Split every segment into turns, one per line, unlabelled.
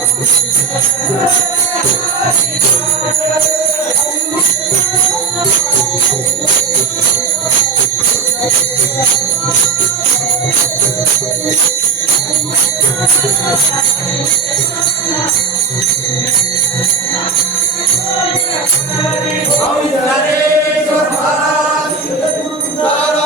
Oh, Hare Krishna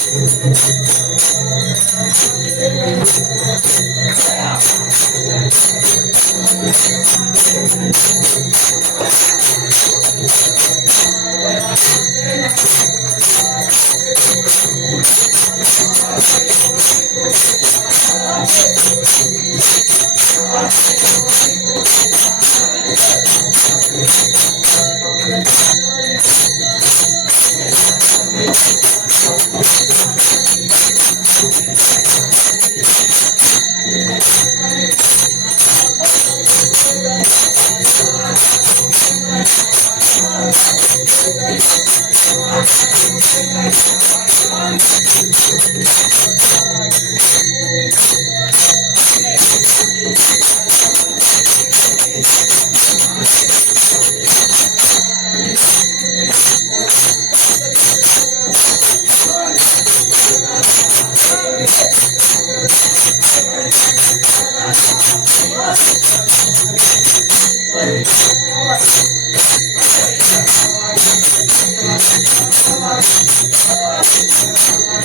I'm not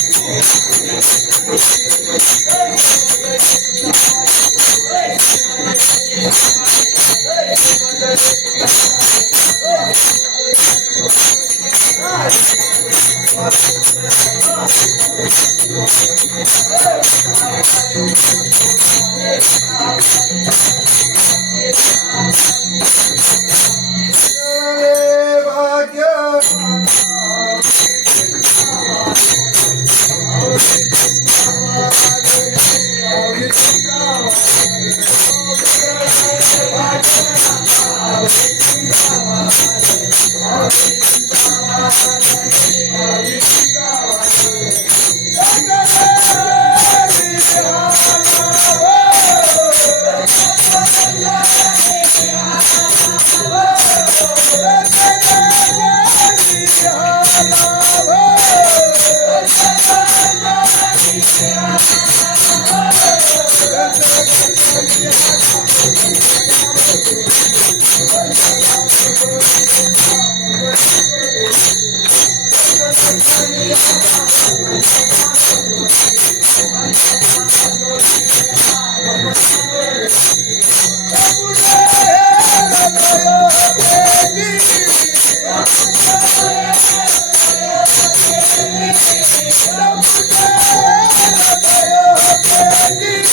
¡Eh! Yeah.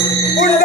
¡Uno!